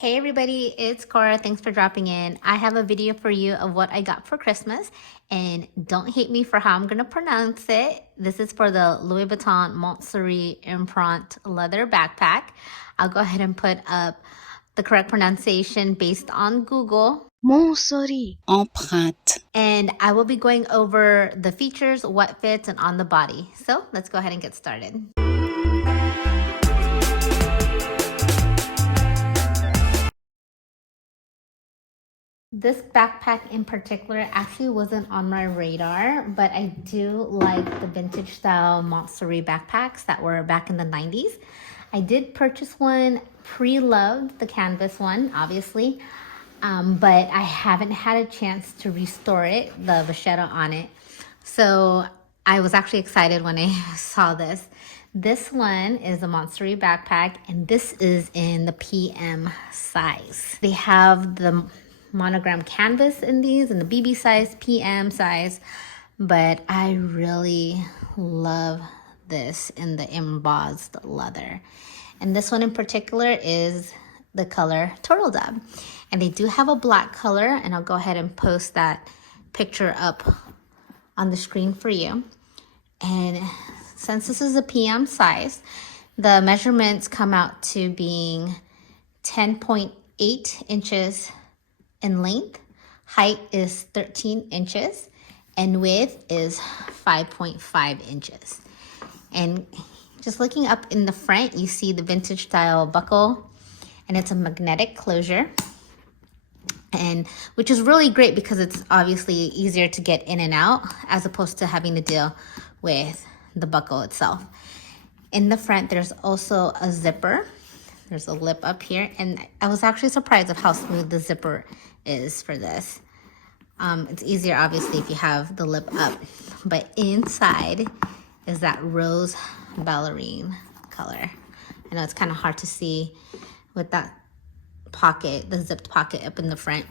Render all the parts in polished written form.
Hey everybody, it's Cora. Thanks for dropping in. I have a video for you of what I got for Christmas, and don't hate me for how I'm gonna pronounce it. This is for the Louis Vuitton Montsouris Empreinte Leather Backpack. I'll go ahead and put up the correct pronunciation based on Google. Montsouris Empreinte. And I will be going over the features, what fits, and on the body. So let's go ahead and get started. This backpack in particular actually wasn't on my radar, but I do like the vintage style Montsouris backpacks that were back in the 90s. I did purchase one, pre-loved the canvas one, obviously, but I haven't had a chance to restore it, the vachetta on it. So I was actually excited when I saw this. This one is a Montsouris backpack, and this is in the PM size. They have the monogram canvas in these in the BB size, PM size, but I really love this in the embossed leather. And this one in particular is the color Turtledove. And they do have a black color, and I'll go ahead and post that picture up on the screen for you. And since this is a PM size, the measurements come out to being 10.8 inches in length, height is 13 inches, and width is 5.5 inches. And just looking up in the front, you see the vintage style buckle, and it's a magnetic closure, and which is really great because it's obviously easier to get in and out as opposed to having to deal with the buckle itself. In the front, there's also a zipper. There's a lip up here, and I was actually surprised of how smooth the zipper is for this. It's easier obviously if you have the lip up, but inside is that rose ballerine color. I know it's kind of hard to see with that pocket, the zipped pocket up in the front.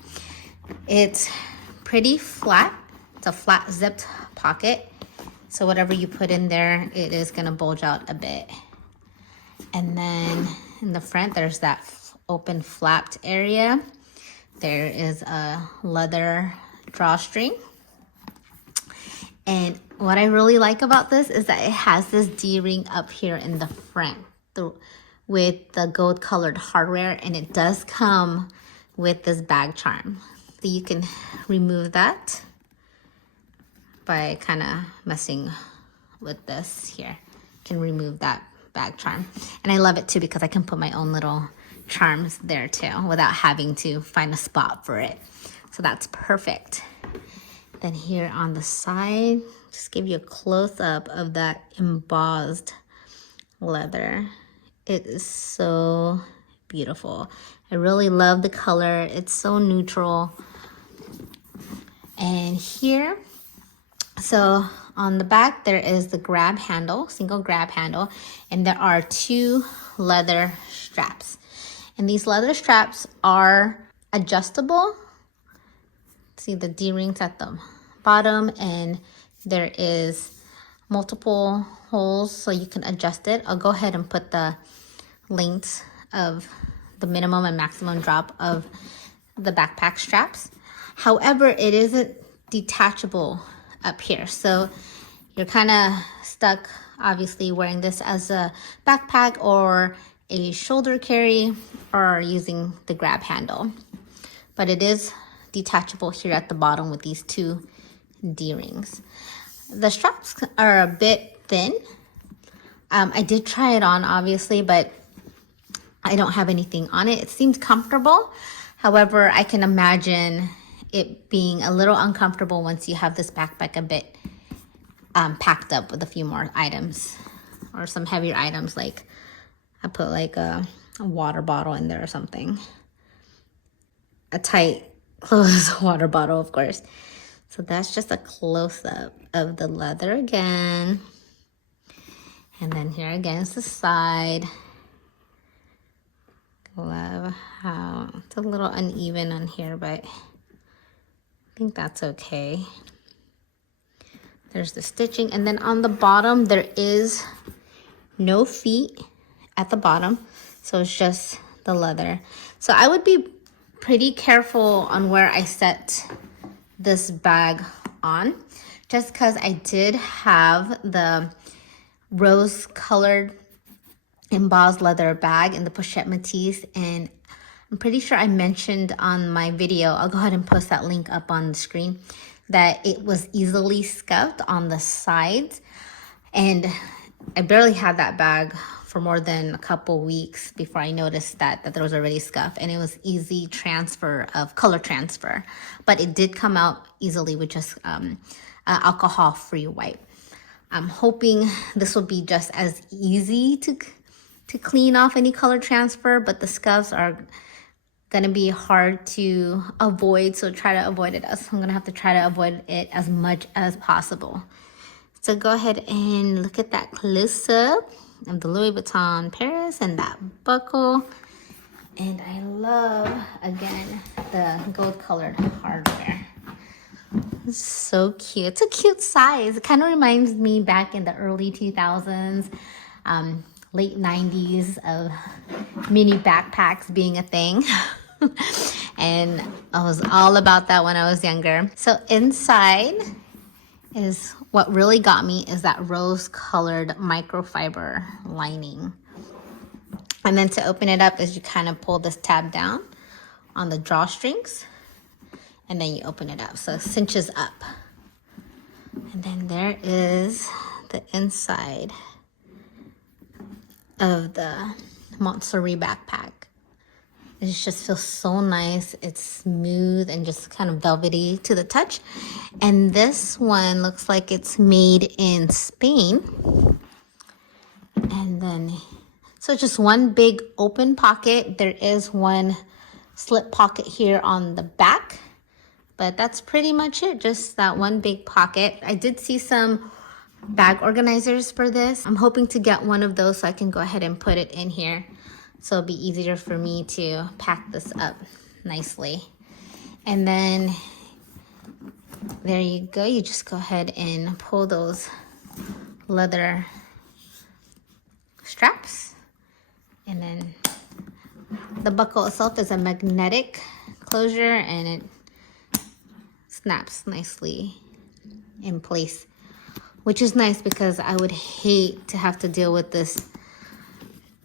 It's pretty flat. It's a flat zipped pocket, so whatever you put in there, it is gonna bulge out a bit. And then in the front, there's that open flapped area. There is a leather drawstring. And what I really like about this is that it has this D-ring up here in the front with the gold colored hardware, and it does come with this bag charm. So you can remove that by kind of messing with this here. You can remove that bag charm. And I love it too because I can put my own little charms there too without having to find a spot for it. So that's perfect. Then here on the side, just give you a close-up of that embossed leather. It is so beautiful. I really love the color. It's so neutral. And here, so on the back, there is the grab handle, single grab handle, and there are two leather straps. And these leather straps are adjustable. See the D-rings at the bottom, and there is multiple holes so you can adjust it. I'll go ahead and put the lengths of the minimum and maximum drop of the backpack straps. However, it isn't detachable up here, so you're kind of stuck obviously wearing this as a backpack or a shoulder carry or using the grab handle. But it is detachable here at the bottom with these two D-rings. The straps are a bit thin. I did try it on obviously, but I don't have anything on it. It seems comfortable. However, I can imagine it being a little uncomfortable once you have this backpack a bit packed up with a few more items or some heavier items, like I put like a water bottle in there or something. A tight closed water bottle, of course. So that's just a close-up of the leather again. And then here again is the side. Love how it's a little uneven on here, but I think that's okay. There's the stitching, and then on the bottom there is no feet at the bottom, so it's just the leather. So I would be pretty careful on where I set this bag on, just because I did have the rose colored embossed leather bag in the pochette Matisse, and I'm pretty sure I mentioned on my video, I'll go ahead and post that link up on the screen, that it was easily scuffed on the sides. And I barely had that bag for more than a couple weeks before I noticed that there was already scuff, and it was easy transfer of color transfer. But it did come out easily with just alcohol-free wipe. I'm hoping this will be just as easy to clean off any color transfer, but the scuffs are gonna be hard to avoid, so try to avoid it. I'm gonna have to try to avoid it as much as possible. So go ahead and look at that close up of the Louis Vuitton Paris and that buckle. And I love, again, the gold colored hardware. It's so cute. It's a cute size. It kind of reminds me back in the early 2000s, late 90s of mini backpacks being a thing. And I was all about that when I was younger. So inside is what really got me, is that rose colored microfiber lining. And then to open it up is you kind of pull this tab down on the drawstrings, and then you open it up, so it cinches up. And then there is the inside of the Montsouris backpack. It just feels so nice. It's smooth and just kind of velvety to the touch. And this one looks like it's made in Spain. And then, so just one big open pocket. There is one slip pocket here on the back, but that's pretty much it. Just that one big pocket. I did see some bag organizers for this. I'm hoping to get one of those so I can go ahead and put it in here, so it'll be easier for me to pack this up nicely. And then there you go. You just go ahead and pull those leather straps. And then the buckle itself is a magnetic closure, and it snaps nicely in place, which is nice because I would hate to have to deal with this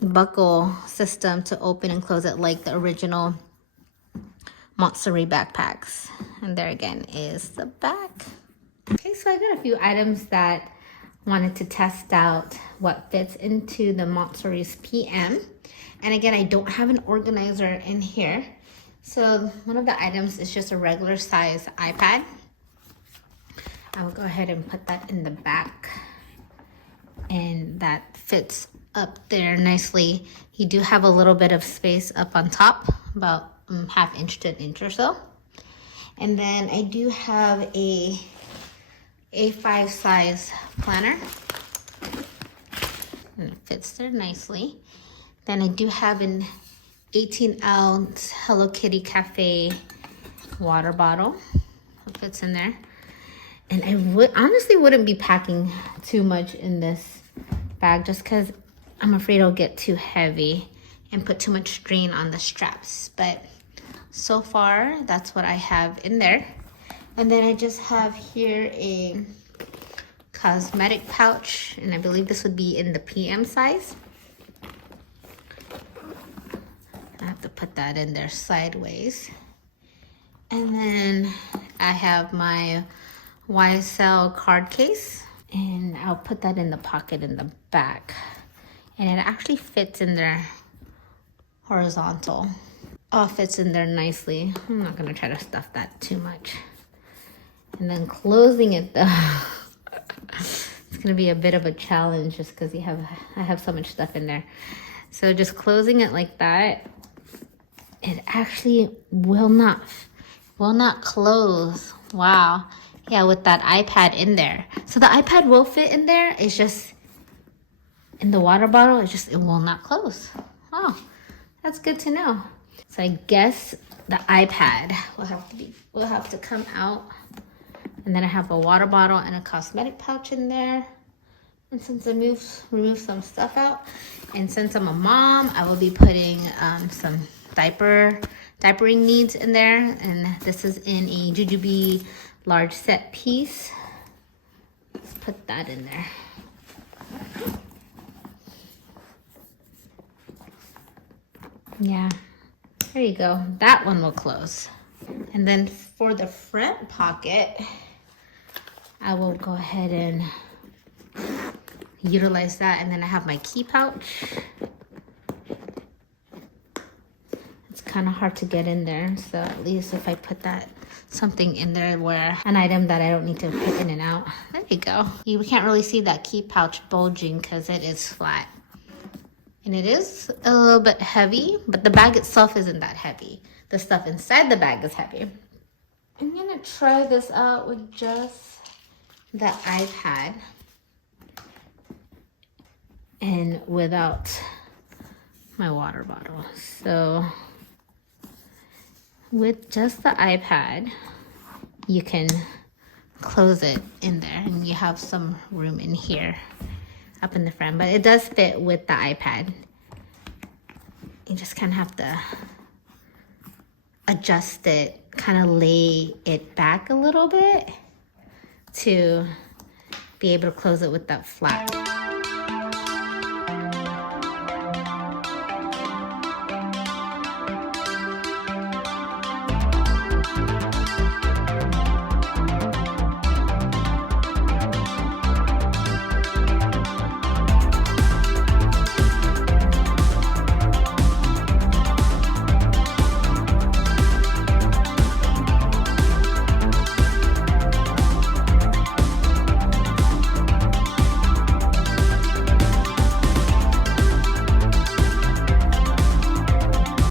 buckle system to open and close it like the original Montsouris backpacks. And there again is the back. Okay, so I got a few items that wanted to test out what fits into the Montsouris PM. And again, I don't have an organizer in here. So one of the items is just a regular size iPad. I will go ahead and put that in the back, and that fits up there nicely. You do have a little bit of space up on top, about half inch to an inch or so. And then I do have a A5 size planner, and it fits there nicely. Then I do have an 18-ounce Hello Kitty Cafe water bottle. It fits in there. And I honestly wouldn't be packing too much in this bag, just because I'm afraid it'll get too heavy and put too much strain on the straps. But so far, that's what I have in there. And then I just have here a cosmetic pouch, and I believe this would be in the PM size. I have to put that in there sideways. And then I have my YSL card case, and I'll put that in the pocket in the back. And it actually fits in there horizontal. All fits in there nicely. I'm not gonna try to stuff that too much. And then closing it though, it's gonna be a bit of a challenge just because I have so much stuff in there. So just closing it like that, it actually will not close. Wow. Yeah, with that iPad in there. So the iPad will fit in there. It's just in the water bottle, it will not close. Oh, that's good to know. So I guess the iPad will have to come out. And then I have a water bottle and a cosmetic pouch in there. And since I remove some stuff out, and since I'm a mom, I will be putting some diapering needs in there. And this is in a jujube large set piece. Let's put that in there. Yeah, there you go. That one will close. And then for the front pocket, I will go ahead and utilize that. And then I have my key pouch. It's kind of hard to get in there. So at least if I put that something in there where an item that I don't need to put in and out. There you go. You can't really see that key pouch bulging because it is flat. And it is a little bit heavy, but the bag itself isn't that heavy. The stuff inside the bag is heavy. I'm gonna try this out with just the iPad and without my water bottle. So with just the iPad, you can close it in there and you have some room in here up in the front, but it does fit with the iPad. You just kind of have to adjust it, kind of lay it back a little bit to be able to close it with that flap.